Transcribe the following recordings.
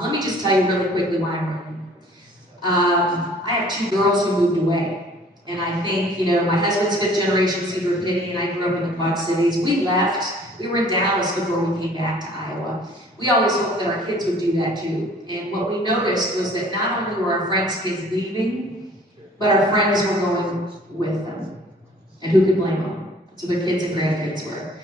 Let me just tell you really quickly why I'm running. I have two girls who moved away. And I think, my husband's fifth generation Cedar Rapids, and I grew up in the Quad Cities. We left. We were in Dallas before we came back to Iowa. We always hoped that our kids would do that too. And what we noticed was that not only were our friends' kids leaving, but our friends were going with them. And who could blame them? So their kids and grandkids were.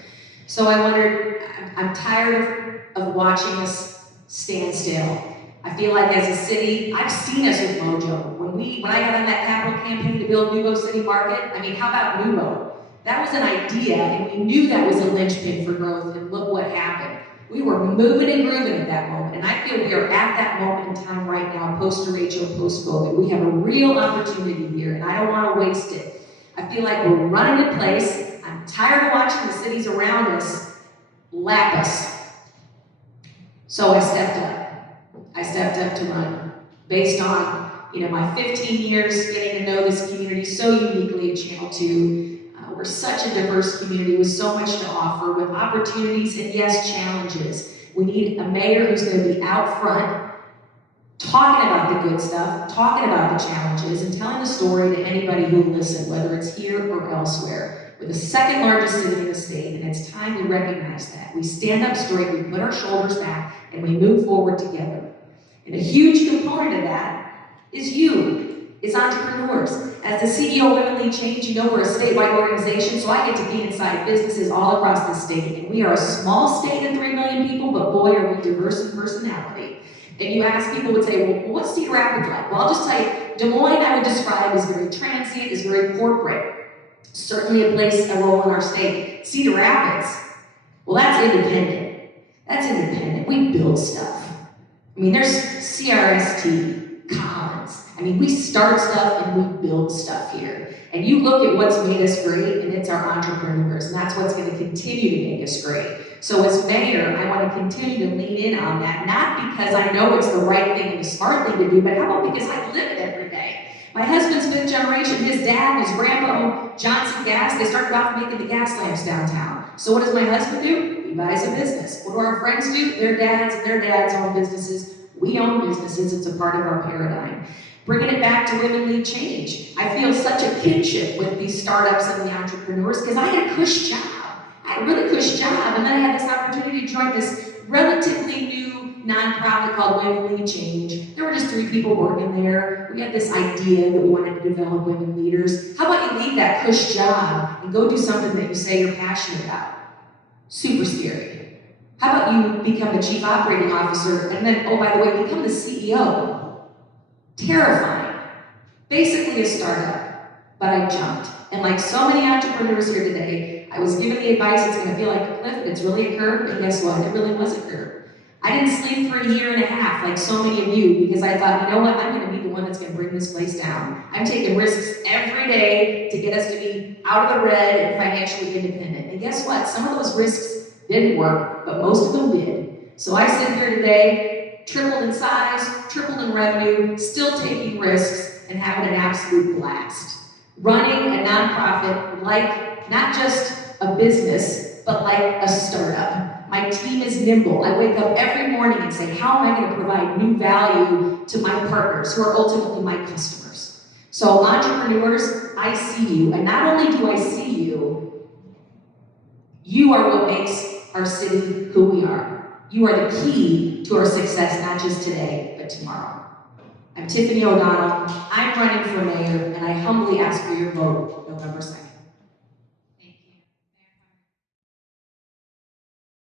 So I wondered, I'm tired of watching us stand still. I feel like as a city, I've seen us with Mojo. When I got on that capital campaign to build Nubo City Market, how about Nubo? That was an idea, and we knew that was a linchpin for growth, and look what happened. We were moving and grooving at that moment, and I feel we are at that moment in time right now, post-derecho, post-COVID. We have a real opportunity here, and I don't want to waste it. I feel like we're running in place. I'm tired of watching the cities around us lap us. So I stepped up. I stepped up to run based on, my 15 years getting to know this community so uniquely at Channel 2. We're such a diverse community with so much to offer, with opportunities and, yes, challenges. We need a mayor who's going to be out front, talking about the good stuff, talking about the challenges, and telling the story to anybody who will listen, whether it's here or elsewhere. We're the second largest city in the state, and it's time we recognize that. We stand up straight, we put our shoulders back, and we move forward together. And a huge component of that is you. It's entrepreneurs. As the CEO of Women Lead Change, we're a statewide organization, so I get to be inside businesses all across the state. And we are a small state of 3 million people, but boy, are we diverse in personality. And you ask people would say, well, what's Cedar Rapids like? Well, I'll just tell you, Des Moines I would describe as very transient, as very corporate. Certainly a role in our state. Cedar Rapids, well, that's independent. That's independent. We build stuff. There's CRST, Collins. We start stuff and we build stuff here. And you look at what's made us great, and it's our entrepreneurs, and that's what's going to continue to make us great. So as mayor, I want to continue to lean in on that, not because I know it's the right thing and the smart thing to do, but how about because I live it every day. My husband's fifth generation, his dad and his grandpa owned Johnson Gas. They started off making the gas lamps downtown. So what does my husband do? He buys a business. What do our friends do? Their dads own businesses. We own businesses. It's a part of our paradigm. Bringing it back to Women Lead Change. I feel such a kinship with these startups and the entrepreneurs because I had a cush job. I had a really cush job, and then I had this opportunity to join this relatively new nonprofit called Women Lead Change. There were just 3 people working there. We had this idea that we wanted to develop women leaders. How about you leave that cush job and go do something that you say you're passionate about? Super scary. How about you become the chief operating officer and then, oh, by the way, become the CEO? Terrifying. Basically a startup, but I jumped. And like so many entrepreneurs here today, I was given the advice it's going to feel like a cliff, and it's really a curve, and guess what? It really was a curve. I didn't sleep for a year and a half like so many of you because I thought, you know what, I'm going to be the one that's going to bring this place down. I'm taking risks every day to get us to be out of the red and financially independent. And guess what? Some of those risks didn't work, but most of them did. So I sit here today, tripled in size, tripled in revenue, still taking risks, and having an absolute blast. Running a nonprofit like not just a business, but like a startup. My team is nimble. I wake up every morning and say, how am I going to provide new value to my partners, who are ultimately my customers? So entrepreneurs, I see you. And not only do I see you, you are what makes our city who we are. You are the key to our success, not just today, but tomorrow. I'm Tiffany O'Donnell. I'm running for mayor, and I humbly ask for your vote November 2nd.